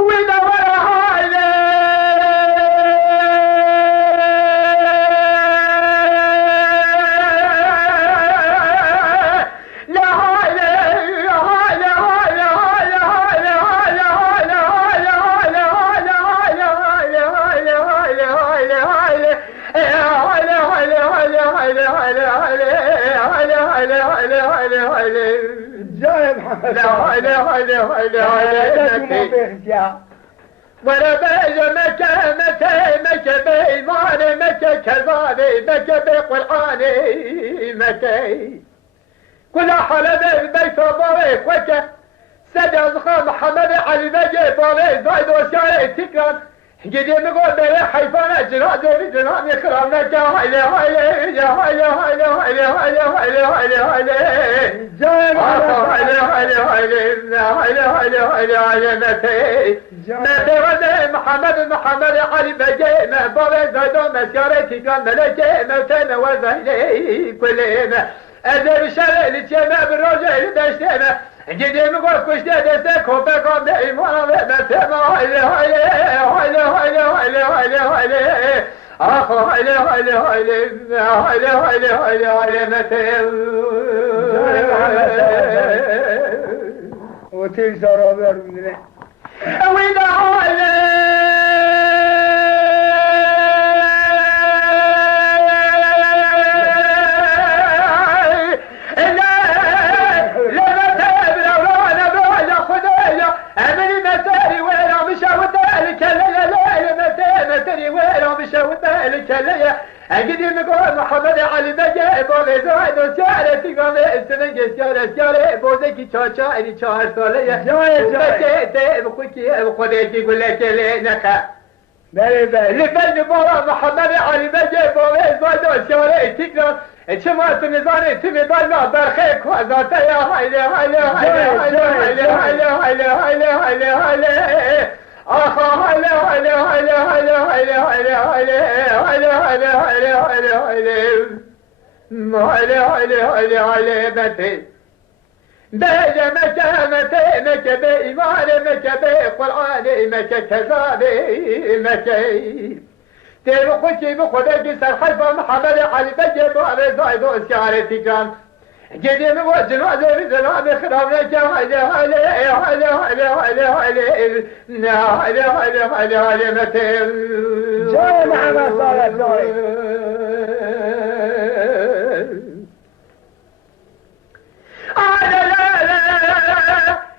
وإذا ولا هايلة لا هايلة هايلة هايلة هايلة هايلة هايلة هايلة هايلة هايلة هايلة هايلة جاي محمد ولا بيجا مكة مكة بإيمان مكة كذابي مكة بقرآني مكة كل حلبة بيت بارك وكة سجى زخام محمد علي بيجي بارك زايد وشاري تكرم جدي نقول بيه حيفانة جنازة جناب يكرم مكة هايلي هايلي هايلي هايلي هايلي هايلي هايلي هايلي هايلي جاي هايلي هايلي هايلي هايلي هايلي هايلي هايلي متى متى ودي محمد علي بيجي مهباري زايدو مسيارتي كان ملكي موتين وزهلي كلنا أدري شرع لتيما بالرجع لدشتنا جدي نقول كشتي دستك وبقوم بإيمان متما هايلي هايلي هايلي هايلي هايلي هايلي هايلي أخو هايلي هايلي هايلي هايلي هايلي هايلي هايلي متى وتيجي سرابير من وإذا هايلي أجدي نقول محمد علي بيجي بوغي زايد وشاري تقومي السننجي شاري بوزيكي شاشا إني شهر سولية جاي تي بخوكي بخوديتي يقول لك لينك لفن بورا محمد علي بيجي بوغي زايد وشاري تقوم شمات نزاني تمي ضلنا برخيك وزاتي يا هايلي هايلي هايلي هايلي هايلي هايلي هايلي هايلي هايلي آخا هايلي هايلي هايلي هايلي هايلي هايلي هايلي هايلي هايلي هايلي هايلي هايلي هايلي هايلي هايلي متي بيجا مكة بإيمان مكة بقرآن مكة كذابي مكة تيبو خوشي بخودك سرحيفة محمد علي بيجي بوغي زايد وشارتي كان جدي نقول جنازة بزلام خرابنا هايلي هايلي هايلي هايلي هايلي هايلي هايلي هايلي هايلي هايلي متى جاي محمد صالح جاي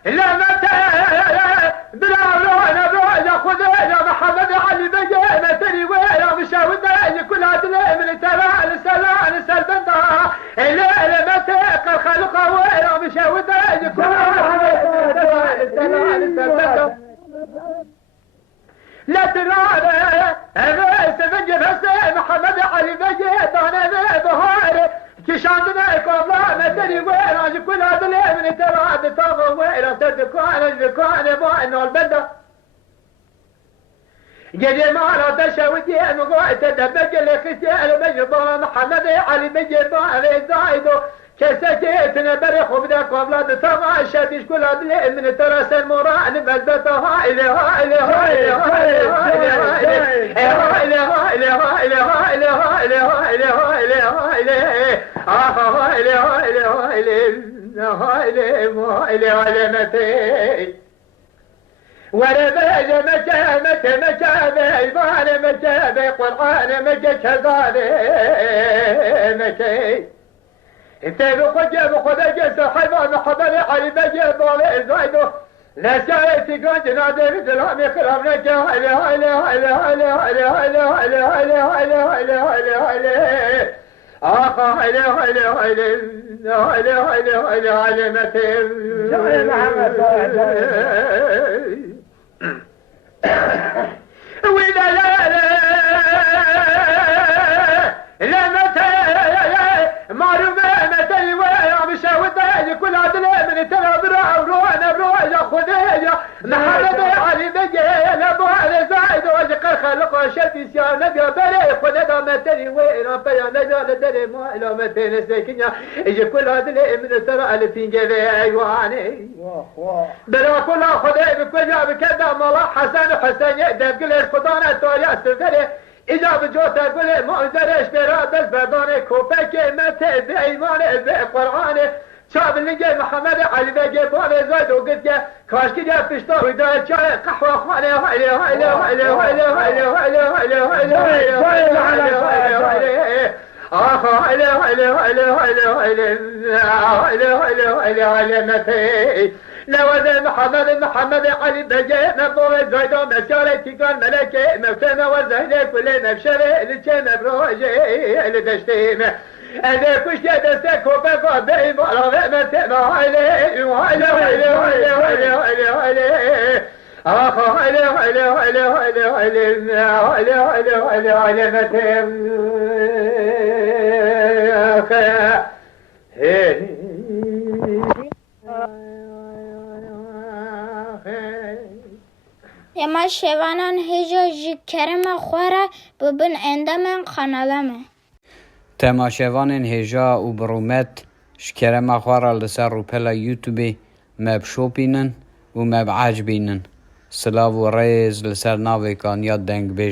لا متى بلا انا بلا خذ محمد علي بيجي متى ويا مشاهد كل هذا من ترى لسلام سلبنا لا متى خلقه ويا مشاهد كل هذا لا ترى انا سبج بس محمد علي بيجي انا بهار كشاندنا كوبلا مدري وين كل هذا اللي من ترى بتاغ وين تذكر بانه البلد جدي ما لا تشوتي انا قاعد تدبج لختي بجبا محمد علي بجبا زايدو كسكتنا بريخ وبدا قبل تما شاديش كل هذا اللي من ترى سنموران بلدتها هايلي هايلي هايلي هايلي هايلي هايلي هايلي هايلي هايلي هايلي هايلي هايلي هايلي هايلي هايلي هايلي هايلي هايلي متى ورباج مكة بإيمان مكة بقرآن مكة كذابي مكة انت بخدك صحيبا محمد علي بيجي بوغي زايدو لا شايتي كنت نادي بسلام يخرب لك هايلي هايلي هايلي هايلي هايلي هايلي هايلي هايلي هايلي هايلي هايلي هايلي آخا هايلي هايلي هايلي هايلي هايلي هايلي هايلي متى جاي محمد وإذا لا متى معروف متى ويا مشاهد كل هذا من ترى بروح يا خذيه محمد علي بيجي لا بو علي زايد وجه خلق باشد بسیار نبیا بره خود دامتنی و ایران پیا نجال دل ما علامتین سکنیا ایجا کل عدل من سر الفینگه و ایوانه برا کل خدای بکجا بکرده مالا حسن و حسینی دبگل خدا نتاریا سفره ایجا بجوتا گل منظرش برا بس بردانه کوپک مته به ایمانه به قرآنه شابلنجي محمد علي بقى بابا زاد وقلت كاش كده فشطه ودا شاي قهوه خانه هاي لوذا محمد علي بقى مبوي زاد مسارتي كان ملكي مفتنا وزهني كل مبشره اللي كان بروجي اللي تشتيمه أنا كش دستك وبقى بين ولا ما تما عليه وعلى اما شوانان هجا جی کرم خوره ببین اندام خانالمه تماشاوان هجا و برومت شکرم خوارا لسر رو پلا یوتیوبی مب شوپینن و مب عجبینن سلاو و ریز لسر ناوی کان یاد دنگ بیجا